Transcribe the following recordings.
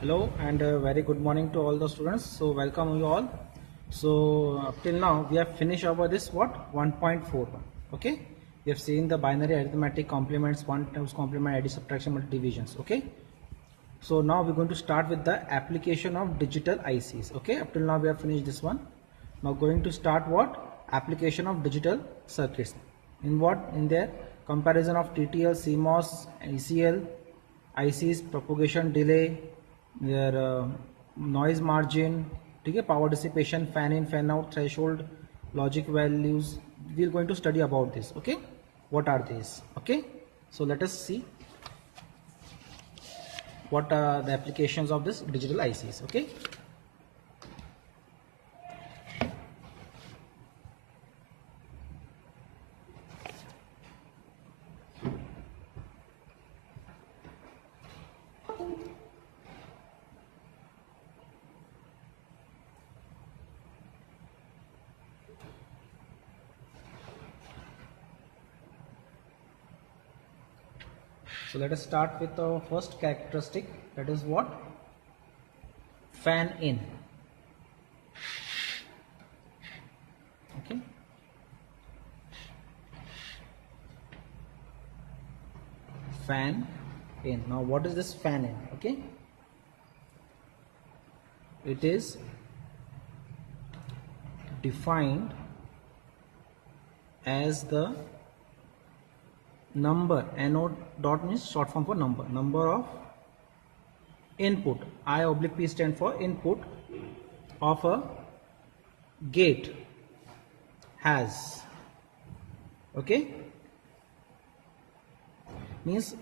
Hello and very good morning to all the students. So welcome you all. So up till now we have finished over this what 1.41. Okay, we have seen the binary arithmetic complements, one times complement, addition, subtraction, multiplications. Okay, so now we're going to start with the application of digital ICs. Okay, up till now we have finished this one. Now going to start what application of digital circuits. In what? In their comparison of TTL, CMOS, ECL, ICs, propagation delay, their noise margin, ठीक है, power dissipation, fan in, fan out, threshold, logic values. We're going to study about this. Okay, what are these? Okay, so let us see what are the applications of this digital ICs. Okay, so let us start with the first characteristic, that is what? Fan in. Okay, fan in. Now what is this fan in? Okay, it is defined as the number, NO dot means short form for number of input, I oblique P stand for input, of a gate has. Okay, means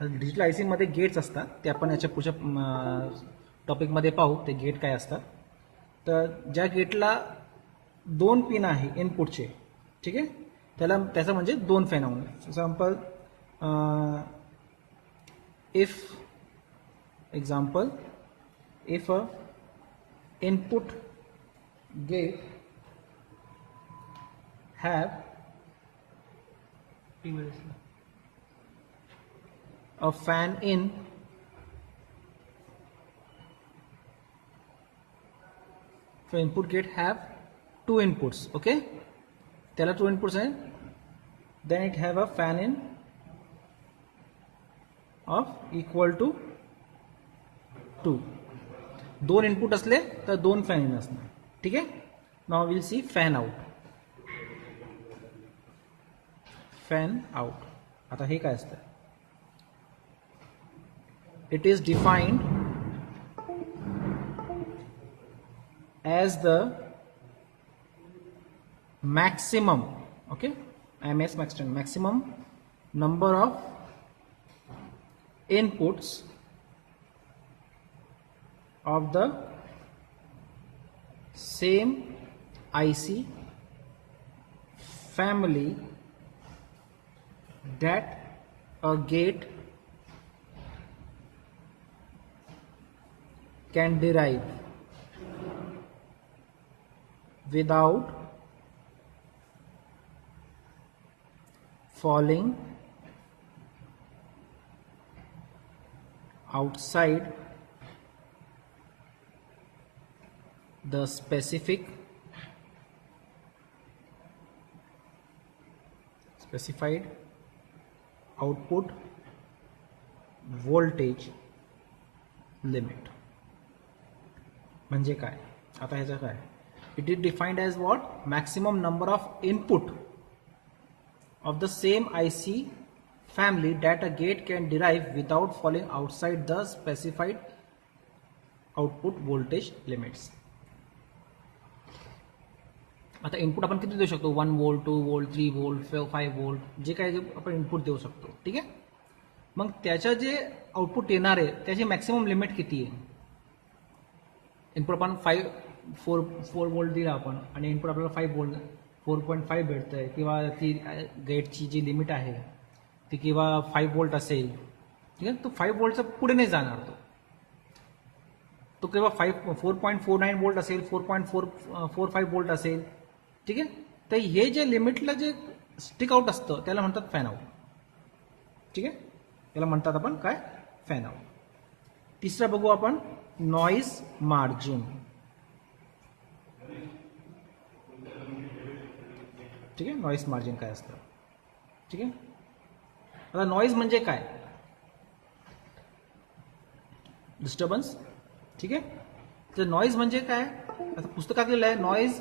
digital आयसी मध्ये गेट्स असतात, ते आपण याच्या पुढच्या टॉपिकमध्ये पाहू ते गेट काय असतात. तर ज्या गेटला दोन पिन आहे इनपुटचे, ठीक आहे, त्याचा म्हणजे दोन fan out. Example, if a input gate have a fan in, so input gate have two inputs. Okay, त्याला two inputs आहे, then it have a fan in of equal to 2. दोन इनपुट असले तर दोन फॅन इन असणार. ठीक आहे, now will see fan out. Fan out आता हे काय असतं? It is defined as the maximum, okay, MS maximum number of inputs of the same IC family that a gate can derive without falling outside the specified output voltage limit. म्हणजे काय? आता ह्याचं काय? It is defined as what? Maximum number of input of the same IC family that a gate can derive without falling outside the specified output voltage limits. आता इनपुट आपण किती देऊ शकतो? 1 वोल्ट, 2 वोल्ट, 3 वोल्ट, 5 वोल्ट, जे काही आपण इनपुट देऊ शकतो. ठीक आहे, मग त्याच्या जे आउटपुट येणार आहे त्याची मॅक्सिमम लिमिट किती आहे? इनपुट आपण 4 वोल्ट दिला आपण आणि इनपुट आपल्याला 5 वोल्ट 4.5 भेटतं आहे, किंवा ती गेटची जी लिमिट आहे ती किंवा 5 वोल्ट असेल. ठीक आहे, तो 5 वोल्टचा पुढे नाही जाणार, तो किंवा 4.49 वोल्ट असेल, 4.45 वोल्ट असेल. ठीक आहे, तर हे जे लिमिटला जे स्टिक आउट असतं त्याला म्हणतात फॅन आउट. ठीक आहे, याला म्हणतात आपण काय? Fan out. तिसरा बघू आपण नॉइज मार्जिन. ठीक आहे, नॉइज मार्जिन काय असतं. ठीक आहे, आता नॉइज म्हणजे काय, डिस्टर्बन्स. ठीक आहे, तर नॉइज म्हणजे काय, आता पुस्तकात लिहिलं आहे noise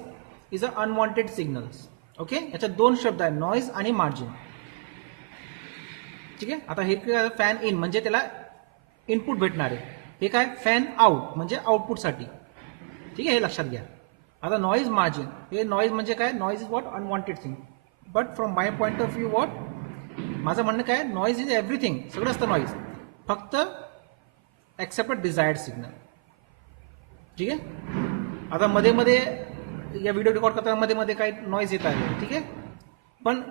is a unwanted signals. Okay, याच्यात दोन शब्द आहेत, नॉइज आणि मार्जिन. ठीक आहे, आता हे काय, फॅन इन म्हणजे त्याला इनपुट भेटणार आहे, हे काय फॅन आउट म्हणजे आउटपुटसाठी. ठीक आहे, हे लक्षात घ्या. आता नॉइज मार्जिन, हे नॉइज म्हणजे काय, noise is what unwanted thing. But from my point of view what, माझं म्हणणं काय, नॉइज इज एव्हरीथिंग, सगळं असतं नॉइज, फक्त एक्सेप्ट अ डिझायर्ड सिग्नल. ठीक आहे, आता मध्ये मध्ये या व्हिडिओ रेकॉर्ड करताना मध्ये मध्ये काही नॉइज येत आहे. ठीक आहे, पण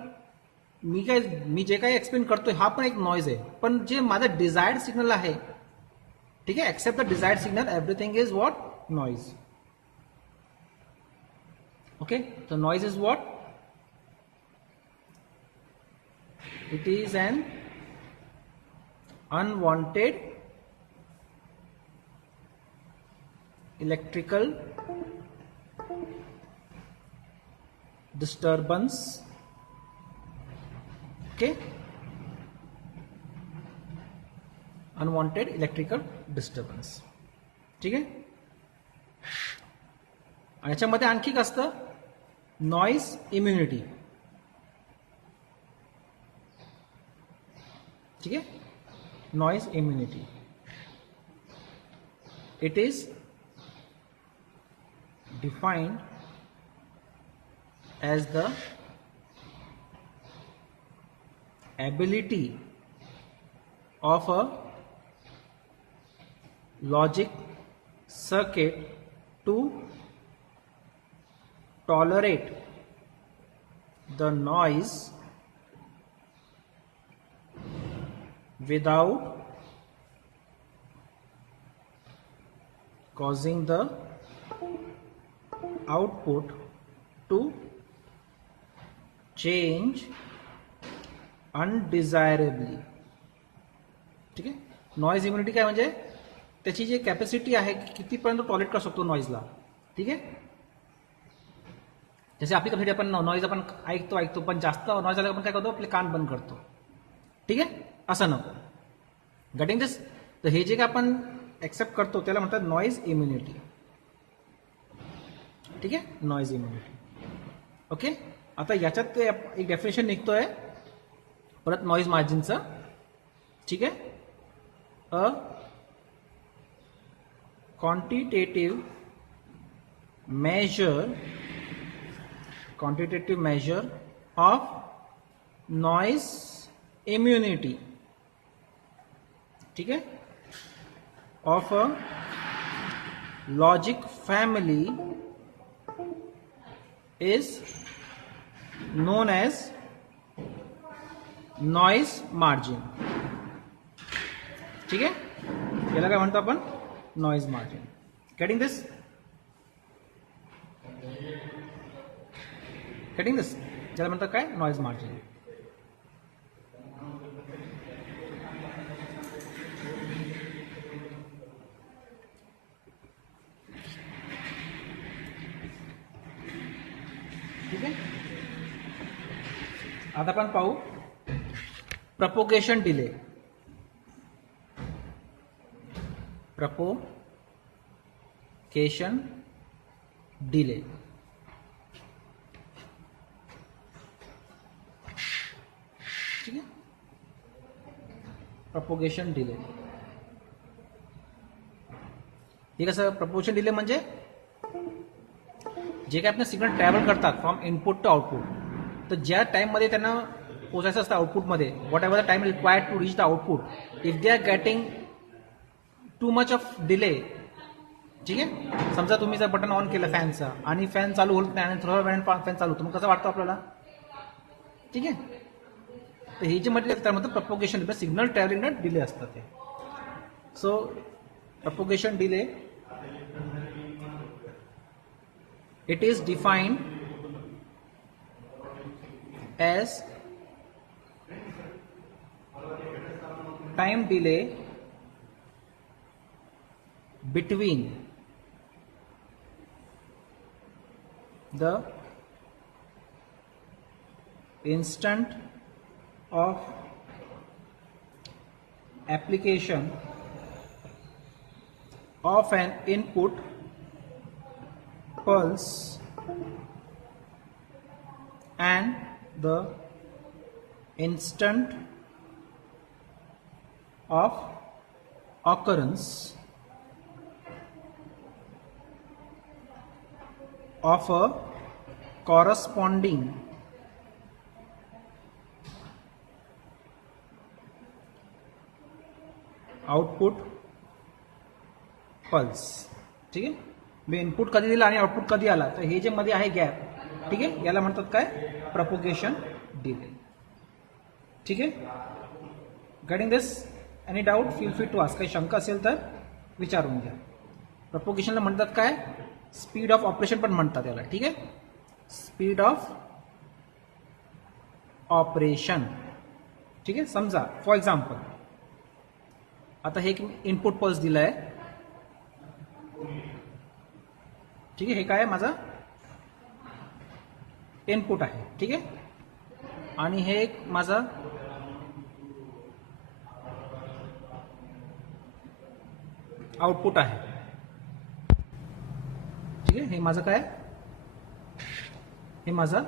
मी जे काही एक्सप्लेन करतोय हा पण एक नॉइज आहे, पण जे माझं डिझायर्ड सिग्नल आहे, ठीक आहे, except the desired signal, everything is what, noise. Okay, so noise is what, it is an unwanted electrical disturbance. Okay, unwanted electrical disturbance. ठीक आहे, याच्यामध्ये आणखी काय असतं, नॉइज इम्युनिटी. ठीक आहे, noise immunity, it is defined as the ability of a logic circuit to tolerate the noise without causing the output to change undesirably. ठीक आहे, नॉइज इम्युनिटी काय म्हणजे त्याची जी कॅपॅसिटी आहे कितीपर्यंत टॉलरेट करू शकतो नॉइजला. ठीक आहे, जसे आपली कॅपॅसिटी, आपण नॉइज आपण ऐकतो पण जास्त नॉइज आला आपण काय करतो, आपले कान बंद करतो. ठीक आहे, असं नको. गेटिंग दिस, तर हे जे काय आपण एक्सेप्ट करतो त्याला म्हणतात नॉइज इम्युनिटी. ठीक आहे, नॉइज इम्युनिटी. ओके, आता याच्यात एक डेफिनेशन निघतोय परत नॉइज मार्जिनचं. ठीक आहे, अ quantitative measure of noise immunity. ठीक है, of a logic family is known as noise margin. ठीक है, याला काय म्हणतो आपण, noise margin. Getting this, getting this, ज्याला म्हणतात काय, नॉइज मार्जिन. ठीक आहे, आता आपण पाहू प्रपोगेशन डिले. propagation delay. ठीक आहे, propagation delay हे कसं, propagation delay म्हणजे जे काय आपले सिग्नल ट्रॅव्हल करतात फ्रॉम इनपुट टू आउटपुट, तर ज्या टाइममध्ये त्यांना पोचायचं असतं आउटपुटमध्ये, whatever the time required to reach the output, if they are getting too much of delay. ठीक आहे, समजा तुम्ही जर बटन ऑन केलं फॅनचं आणि फॅन चालू होत नाही आणि थोड्या वेळाने फॅन चालू होतो, मग कसं वाटतं आपल्याला. ठीक आहे, तर हे जे मटेरियल त्यामध्ये प्रपोगेशन सिग्नल ट्रॅव्हलिंगला डिले असतात ते. So propagation delay, it is defined as time delay between the instant of application of an input pulse and the instant of occurrence of a corresponding output pulse. ठीक आहे, मी इनपुट कधी दिला आणि आउटपुट कधी आला, तर हे जे मध्ये आहे गॅप, ठीक आहे, याला म्हणतात काय, प्रपोगेशन डिले. ठीक आहे, getting this? Any doubt? Feel free to ask. काही शंका असेल तर विचारून घ्या. प्रपोगेशनला म्हणतात काय, स्पीड ऑफ ऑपरेशन पण म्हणतात याला. ठीक आहे, स्पीड ऑफ ऑपरेशन. ठीक आहे, समजा फॉर एक्झाम्पल आता हे इनपुट पल्स दिलाय. ठीक आहे, हे काय आहे, माझा इनपुट आहे. ठीक आहे, आणि हे एक माझा आउटपुट आहे. ठीक आहे, हे माझं काय, हे माझा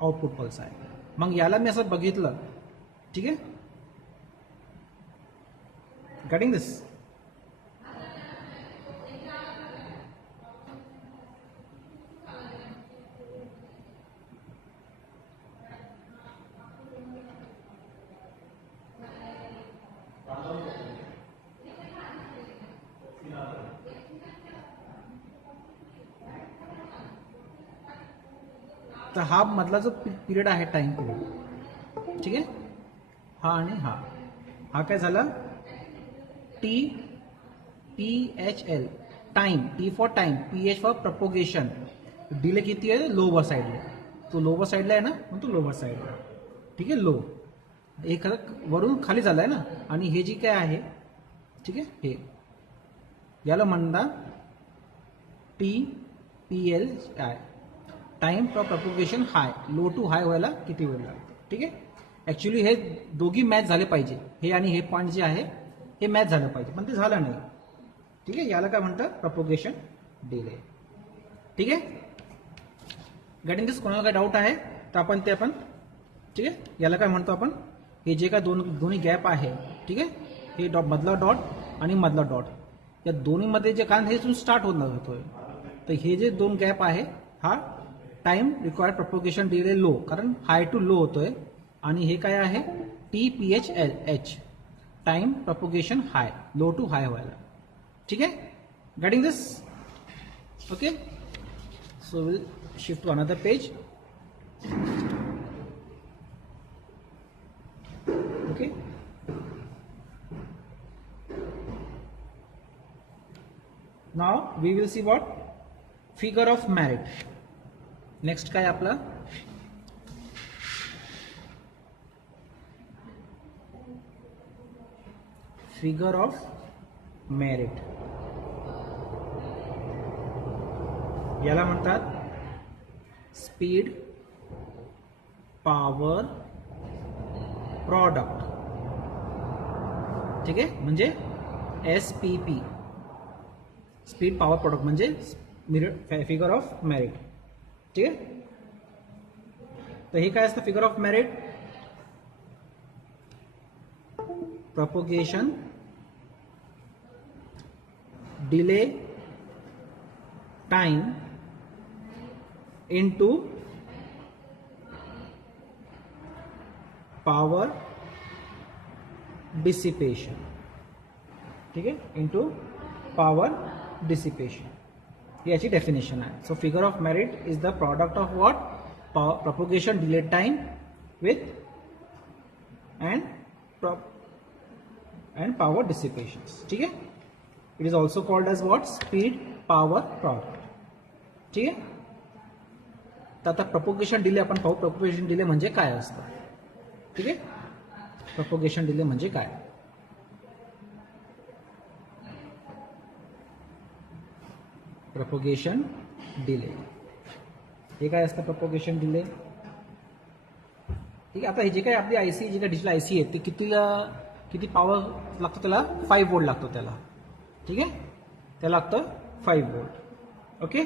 आउटपुट पल्स आहे. मग याला मी असं बघितलं. ठीक आहे, गेटिंग दिस? तर हा मधला जो पिरियड आहे, टाइम पिरियड, ठीक आहे, हा आणि हा काय झाला, TPHL, time. T for time, PH for propagation. Delay किती आहे, लोअर साईडला. तो लोअर साईडला आहे ना, म्हणून तो लोअर साईडला. ठीक आहे, लो. एक वरून खाली झालाय ना, आणि हे जी काय आहे, ठीक आहे, हे याला म्हणतात TPL आहे, time for propagation high. Low to high व्हायला किती वेळ लागतो. ठीक आहे, ऍक्च्युली हे दोघी मॅच झाले पाहिजे, हे आणि हे पॉईंट जे आहे हे मॅच झालं पाहिजे, पण ते झालं नाही. ठीक आहे, याला काय म्हणतात, प्रपोगेशन डिले. ठीक आहे, गेटिंग दिस? कोणाला काय डाऊट आहे तर आपण ठीक आहे, याला काय म्हणतो आपण, हे जे काय दोन्ही गॅप आहे, ठीक आहे, हे मधला डॉट आणि मधला डॉट, या दोन्हीमध्ये जे, कारण हे स्टार्ट होतोय, तर हे जे दोन गॅप आहे, हा टाइम रिक्वायर्ड प्रपोगेशन डिले लो, कारण हाय टू लो होतोय. आणि हे काय आहे, TPHL, time propagation high, low to high व्हायला. ठीक आहे, getting this? Okay, so will shift to another page. Okay, now we will see what, figure of merit. Next काय आपला, फिगर ऑफ मेरिट. याला म्हणतात स्पीड पॉवर प्रॉडक्ट. ठीक आहे, म्हणजे SPP, स्पीड पॉवर प्रॉडक्ट म्हणजे फिगर ऑफ मेरिट. ठीक आहे, तर हे काय असतं, figure of merit, propagation delay time into power dissipation. ठीक आहे, इनटू पॉवर डिसिपेशन, याची डेफिनेशन आहे. So figure of merit is the product of what, propagation delay time with and power dissipations. ठीक है, it is also called as what, speed power product. ठीक है, तर आता propagation delay आपण पाहू, propagation delay म्हणजे काय असतं. ठीक आहे, propagation delay म्हणजे काय. Propagation delay. हे काय असतं प्रपोगेशन डिले? ठीक आहे. आता हे जे काही आपली आयसी जी काही डिजिटल आयसी आहे ती किती पॉवर लागतो त्याला? 5 वोल्ट लागतो त्याला. ठीक आहे, त्याला लागतं 5 वोल्ट. ओके,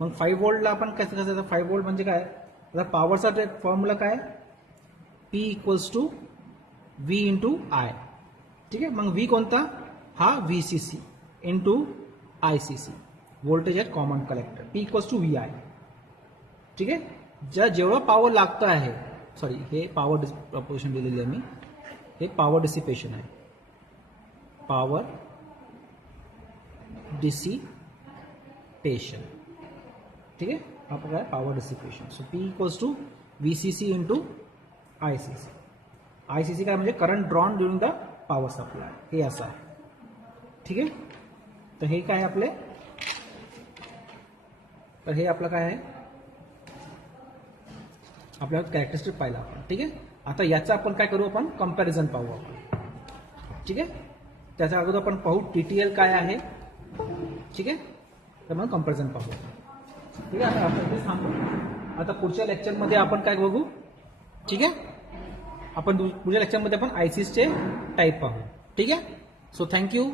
मग 5 वोल्टला आपण कसं 5 वोल्ट म्हणजे काय? आता पॉवरचा फॉर्म्युला काय? P equals to V into I. ठीक आहे, मग V कोणता? हा VCC into ICC, voltage at common collector. P equals to VI. ठीक आहे, जेवढं पॉवर लागतं आहे, सॉरी हे पॉवर प्रपोर्शन दिलेली आहे मी, हे पॉवर डिसिपेशन आहे. Power dissipation. ठीक आहे, हा प्रकार आहे power dissipation. So P equals to VCC into ICC. ICC काय म्हणजे current drawn during the power supply. हे असं आहे. ठीक आहे, तर हे काय आपले, तर हे आपलं काय आहे, आपल्याला कॅरेक्टरिस्टिक पाहिला आपण. ठीक आहे, आता याचं आपण काय करू, आपण कंपॅरिझन पाहू आपण. ठीक आहे, त्याच्या अगोदर आपण पाहू TTL काय आहे. ठीक आहे, तर मग कंपॅरिझन पाहू. ठीक आहे, आता आपण इथेच थांबू. आता पुढच्या लेक्चरमध्ये आपण काय बघू. ठीक आहे, आपण पुढच्या लेक्चरमध्ये आपण आयसीचे टाईप पाहू. ठीक आहे, सो थँक्यू.